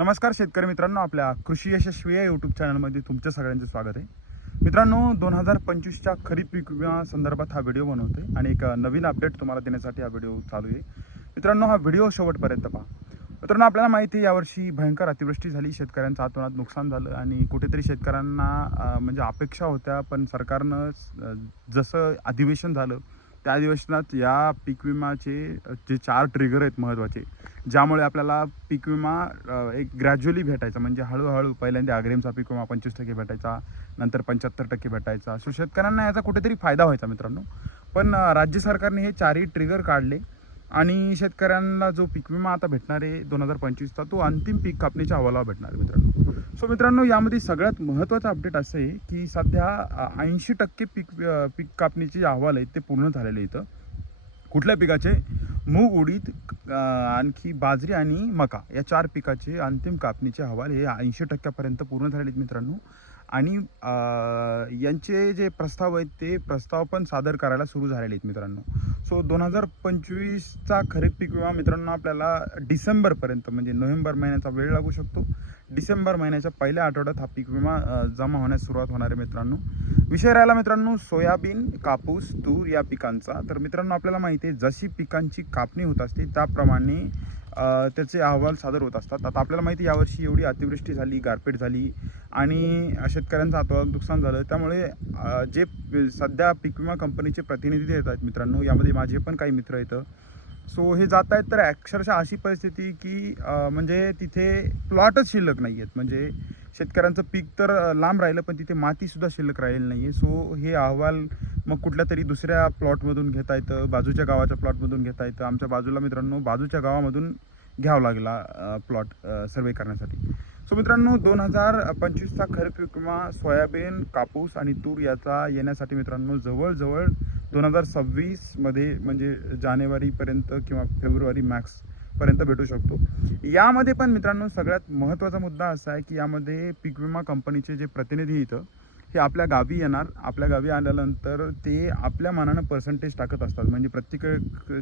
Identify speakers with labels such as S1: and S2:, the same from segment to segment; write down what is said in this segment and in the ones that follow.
S1: नमस्कार शेतकरी मित्रांनो आपल्या कृषी यशस्वी या यूट्यूब चॅनलमध्ये तुमच्या सगळ्यांचे स्वागत आहे. मित्रांनो दोन हजार पंचवीसच्या खरीप पीक विमा संदर्भात हा व्हिडिओ बनवतोय आणि एक नवीन अपडेट तुम्हाला देण्यासाठी हा व्हिडिओ चालू आहे. मित्रांनो हा व्हिडिओ शेवटपर्यंत पहा. मित्रांनो आपल्याला माहिती आहे यावर्षी भयंकर अतिवृष्टी झाली. शेतकऱ्यांचं आतोनात नुकसान झालं आणि कुठेतरी शेतकऱ्यांना म्हणजे अपेक्षा होत्या पण सरकारनं जसं अधिवेशन झालं त्या अधिवेशनात या पीक विमाचे जे चार ट्रिगर आहेत महत्त्वाचे ज्यामुळे आपल्याला पीक विमा एक ग्रॅज्युअली भेटायचा. म्हणजे हळूहळू पहिल्यांदा अग्रिमचा पीक विमा पंचवीस टक्के भेटायचा नंतर पंच्याहत्तर टक्के भेटायचा. सो शेतकऱ्यांना याचा कुठेतरी फायदा व्हायचा मित्रांनो. पण राज्य सरकारने हे चारही ट्रिगर काढले. आणि शेतकऱ्यांना जो पीक विमा आता भेटणार आहे दोन हजार पंचवीसचा तो अंतिम पीक कापणीच्या अहवाला भेटणार आहे मित्रांनो. सो मित्रांनो यामध्ये सगळ्यात महत्त्वाचा अपडेट असं आहे की सध्या ऐंशी टक्के पीक पीक कापणीचे जे अहवाल आहेत ते पूर्ण झालेले इथं कुठल्या पिकाचे? मूग उडीद आणखी बाजरी आणि मका या चार पिकाचे अंतिम कापणीचे अहवाल हे ऐंशी टक्क्यापर्यंत पूर्ण झालेले आहेत मित्रांनो. आणि यांचे जे प्रस्ताव आहेत ते प्रस्ताव पण सादर करायला सुरू झालेले आहेत मित्रांनो. सो दोन हजार पंचवीसचा खरीप पीक विमा मित्रांनो आपल्याला डिसेंबरपर्यंत म्हणजे नोव्हेंबर महिन्याचा वेळ लागू शकतो. डिसेंबर महिन्याच्या पहिल्या आठवड्यात हा पीक विमा जमा होण्यास सुरुवात होणार आहे मित्रांनो. विषय राहिला मित्रांनो सोयाबीन कापूस तूर या पिकांचा. तर मित्रांनो आपल्याला माहिती आहे जशी पिकांची कापणी होत असते त्याप्रमाणे त्याचे अहवाल सादर होत असतात. आता आपल्याला माहिती आहे यावर्षी एवढी अतिवृष्टी झाली गारपीट झाली आणि शेतकऱ्यांचं आता नुकसान झालं. त्यामुळे जे सध्या पीक विमा कंपनीचे प्रतिनिधी येत आहेत मित्रांनो यामध्ये माझे पण काही मित्र येतं सो हे जात आहेत तर अक्षरशः अशी परिस्थिती की म्हणजे तिथे प्लॉटच शिल्लक नाही आहेत म्हणजे शेतकऱ्यांचं पीक तर लांब राहिलं पण तिथे मातीसुद्धा शिल्लक राहिलेली नाही आहे सो हे अहवाल मग कुठल्या तरी दुसऱ्या प्लॉटमधून घेता येतं बाजूच्या गावाच्या प्लॉटमधून घेता येतं. आमच्या बाजूला मित्रांनो बाजूच्या गावामधून घ्यावा लागला प्लॉट सर्वे करण्यासाठी. सो मित्रांनो दोन हजार पंचवीसचा खरीप पीक सोयाबीन कापूस आणि तूर याचा येण्यासाठी मित्रांनो जवळजवळ दोन हजार सव्वीसमध्ये म्हणजे जानेवारीपर्यंत किंवा फेब्रुवारी मॅक्स पर्यंत भेटू शकतो. यामध्ये पण मित्रांनो सगळ्यात महत्त्वाचा मुद्दा असा आहे की यामध्ये पीक विमा कंपनीचे जे प्रतिनिधी इथं हे आपल्या गावी येणार. आपल्या गावी आल्यानंतर ते आपल्या मनानं पर्सेंटेज टाकत असतात. म्हणजे प्रत्येक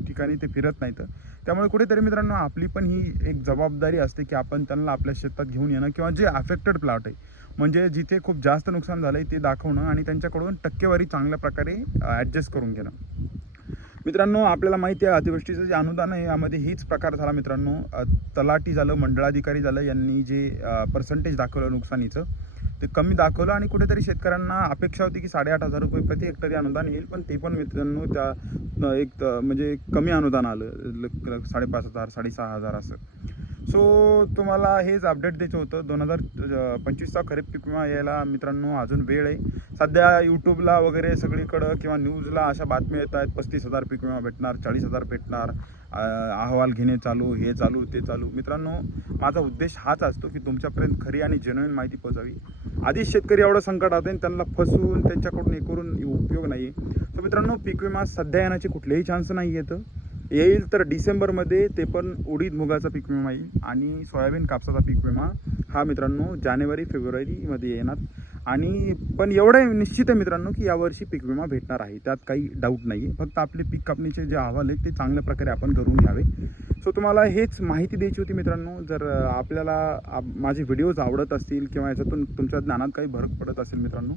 S1: ठिकाणी ते फिरत नाहीत. त्यामुळे कुठेतरी मित्रांनो आपली पण ही एक जबाबदारी असते की आपण त्यांना आपल्या शेतात घेऊन येणं किंवा जे अफेक्टेड प्लॉट आहे म्हणजे जिथे खूप जास्त नुकसान झालं आहे ते दाखवणं आणि त्यांच्याकडून टक्केवारी चांगल्या प्रकारे ॲडजस्ट करून घेणं. मित्रांनो आपल्याला माहिती आहे अतिवृष्टीचं जे अनुदान आहे यामध्ये हीच प्रकार झाला मित्रांनो. तलाठी झालं मंडळाधिकारी झालं यांनी जे पर्सेंटेज दाखवलं नुकसानीचं. ते कमी दाखवलं आणि कुठेतरी शेतकऱ्यांना अपेक्षा होती की साडेआठ हजार रुपये प्रति हेक्टरी अनुदान येईल पण ते पण मित्रांनो त्या एक म्हणजे कमी अनुदान आलं साडेपाच हजार साडेसहा हजार असं. सो तुम्हाला हेच अपडेट द्यायचं होतं. दोन हजार पंचवीसचा खरीप पीक विमा यायला मित्रांनो अजून वेळ आहे. सध्या यूट्यूबला वगैरे सगळीकडं किंवा न्यूजला अशा बातम्या येत आहेत. पस्तीस हजार पीक विमा भेटणार चाळीस हजार भेटणार. अहवाल घेणे चालू हे चालू ते चालू. मित्रांनो माझा उद्देश हाच असतो की तुमच्यापर्यंत खरी आणि जेन्युइन माहिती पोहोचावी. आधीच शेतकरी एवढं संकट आहे आणि त्यांना फसवून त्यांच्याकडून हे करून उपयोग नाही आहे तर मित्रांनो पीक विमा सध्या येण्याचे कुठलेही चान्स नाही येतं येईल तर डिसेंबरमध्ये ते पण उडीद मुगाचा पीक विमा येईल आणि सोयाबीन कापसाचा पीक विमा. हा मित्रांनो जानेवारी फेब्रुवारीमध्ये येणार. आणि पण एवढं निश्चित आहे मित्रांनो की यावर्षी पीक विमा भेटणार आहे. त्यात काही डाऊट नाही आहे फक्त आपले पीक कापणीचे जे अहवाल आहेत ते चांगल्या प्रकारे आपण करून घ्यावे. सो तुम्हाला हेच माहिती द्यायची होती मित्रांनो. जर आपल्याला माझे व्हिडिओज आवडत असतील किंवा याच्यातून तुमच्या ज्ञानात काही भरक पडत असेल मित्रांनो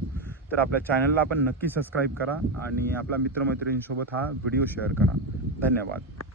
S1: तर आपल्या चॅनलला आपण नक्की सबस्क्राईब करा आणि आपल्या मित्रमैत्रिणींसोबत हा व्हिडिओ शेअर करा. धन्यवाद.